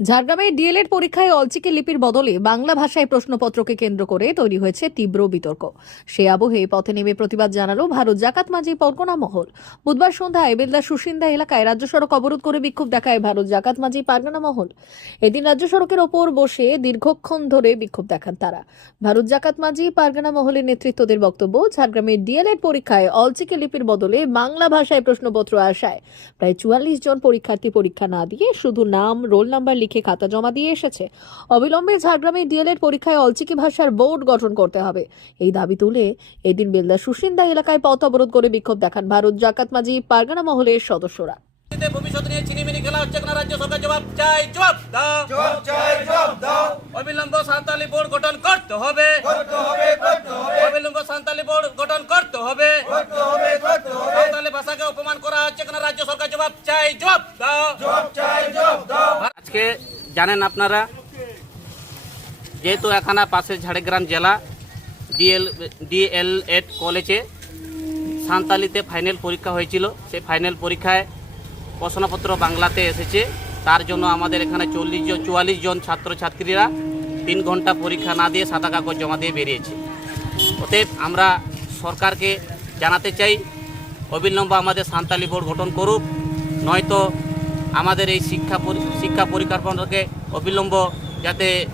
ঝাড়গ্রামে ডিএলএড পরীক্ষায় অলচিকি লিপির বদলে বাংলা ভাষায় প্রশ্নপত্রকে কেন্দ্র করে তৈরি হয়েছে তীব্র বিতর্ক। সে আবহে পথে নেমে প্রতিবাদ জানালো ভারত জাকাত মাঝি পরগনা মহল। বুধবার সন্ধ্যায় বেলদা সুসিন্দা এলাকায় রাজ্য সড়ক অবরোধ করে বিক্ষোভ দেখায় ভারত জাকাত মাঝি পারগানা মহল। এদিন রাজ্য সড়কের ওপর বসে দীর্ঘক্ষণ ধরে বিক্ষোভ দেখান তারা। ভারত জাকাত মাঝি পারগানা মহলের নেতৃত্বদের বক্তব্য, ঝাড়গ্রামের ডিএলএড পরীক্ষায় অলচিকি লিপির বদলে বাংলা ভাষায় প্রশ্নপত্র আসায় প্রায় চুয়াল্লিশ জন পরীক্ষার্থী পরীক্ষা না দিয়ে শুধু নাম, রোল নাম্বার লিখে খাতা জমা দিয়ে এসেছে। অবিলম্বে ঝাড়গ্রামে ডিএলএড পরীক্ষায় অলচিকি ভাষার বোর্ড গঠন করতে হবে। এই দাবি তুলে এদিন বেলদা সুসিন্দা এলাকায় পথ অবরোধ করে বিক্ষোভ দেখান ভারত। জাকাত মাঝি পারগানা মহলের সদস্যরা। ভবিষ্যৎ নিয়ে চিনিমিনি খেলা হচ্ছে না রাজ্য সরকার জবাব চাই জবাব দাও। জবাব চাই জবাব দাও। অবিলম্ব সান্তালি বোর্ড গঠন করতে হবে। করতে হবে করতে হবে। অবিলম্ব সান্তালি বোর্ড গঠন করতে হবে। করতে হবে করতে হবে। সাঁওতালি ভাষাকে অপমান করা হচ্ছে না রাজ্য সরকার জবাব চাই জবাব দাও। জবাব চাই জবাব দাও। আজকে জানেন আপনারা, যেহেতু এখানে পাশে ঝাড়গ্রাম জেলা ডিএল ডিএল এড কলেজে সান্তালিতে ফাইনাল পরীক্ষা হয়েছিল। সেই ফাইনাল পরীক্ষায় প্রশ্নপত্র বাংলাতে এসেছে। তার জন্য আমাদের এখানে চল্লিশ জন, চুয়াল্লিশ জন ছাত্রছাত্রীরা তিন ঘণ্টা পরীক্ষা না দিয়ে সাদা কাগজ জমা দিয়ে বেরিয়েছে। অতএব আমরা সরকারকে জানাতে চাই, অবিলম্ব আমাদের সান্তালি বোর্ড গঠন করুক, নয়তো আমাদের এই শিক্ষা পরি- শিক্ষা পরিকল্পনাকে অবিলম্ব যাতে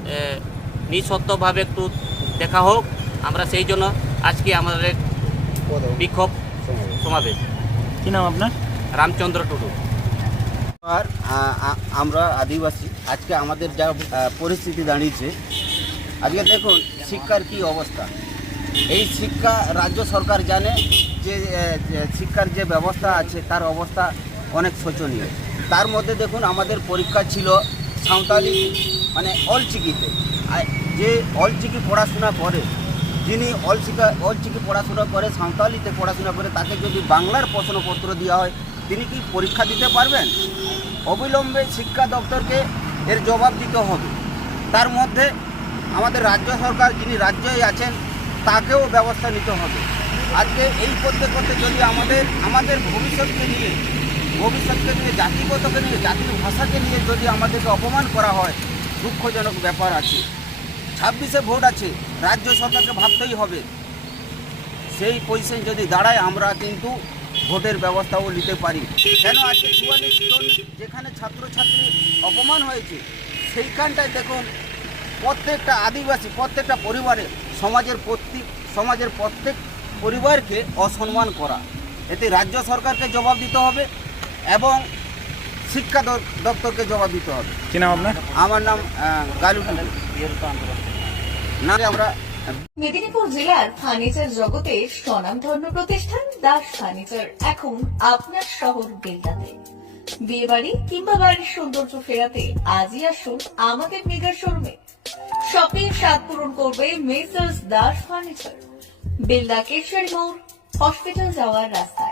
নিঃশর্তভাবে একটু দেখা হোক আমরা সেই জন্য আজকে আমাদের বিক্ষোভ সমাবেশ। কি নাম আপনার? রামচন্দ্র টুডু। আর আমরা আদিবাসী আজকে আমাদের যা পরিস্থিতি দাঁড়িয়েছে আজকে দেখুন শিক্ষার কি অবস্থা। এই শিক্ষা রাজ্য সরকার জানে যে শিক্ষার যে ব্যবস্থা আছে তার অবস্থা অনেক শোচনীয়। তার মধ্যে দেখুন, আমাদের পরীক্ষা ছিল সাঁওতালি মানে অলচিকিতে। যে অলচিকি পড়াশোনা করে, যিনি অলচিকা, অলচিকি পড়াশোনা করে, সাঁওতালিতে পড়াশোনা করে, তাকে যদি বাংলার প্রশ্নপত্র দেওয়া হয়, তিনি কি পরীক্ষা দিতে পারবেন? অবিলম্বে শিক্ষা দপ্তরকে এর জবাব দিতে হবে। তার মধ্যে আমাদের রাজ্য সরকার, যিনি রাজ্যে আছেন, তাকেও ব্যবস্থা নিতে হবে। আজকে এই করতে করতে যদি আমাদের আমাদের ভবিষ্যৎকে নিয়ে ভবিষ্যৎকে নিয়ে, জাতিগতকে নিয়ে, জাতির ভাষাকে নিয়ে যদি আমাদেরকে অপমান করা হয়, দুঃখজনক ব্যাপার আছে। ছাব্বিশে ভোট আছে, রাজ্য সরকারকে ভাবতেই হবে। সেই পজিশন যদি দাঁড়ায়, আমরা কিন্তু ভোটের ব্যবস্থাও নিতে পারি। কেন আজকে চুয়াল্লিশ জন যেখানে ছাত্রছাত্রী অপমান হয়েছে, সেইখানটায় দেখুন, প্রত্যেকটা আদিবাসী, প্রত্যেকটা পরিবারে সমাজের প্রত্যেক সমাজের প্রত্যেক পরিবারকে অসম্মান করা। এতে রাজ্য সরকারকে জবাব দিতে হবে শিক্ষা দ- দপ্তরকে জবাব দিতে হবে। কি নাম আপনার? আমার নাম গালু না আমরা মেদিনীপুর জেলার ফার্নিচার জগতে স্বনামধন্য প্রতিষ্ঠান দাস ফার্নিচার এখন আপনার শহর বেলদাতে বিয়ে বাড়ি কিংবা বাড়ির সৌন্দর্য ফেরাতে আজই আসুন আমাদের মেগা শোরুমে। শপিং স্বাদ পূরণ করবে মেসার্স দাস ফার্নিচার। বেলদা কেশরী মোড় হসপিটাল যাওয়ার রাস্তায়।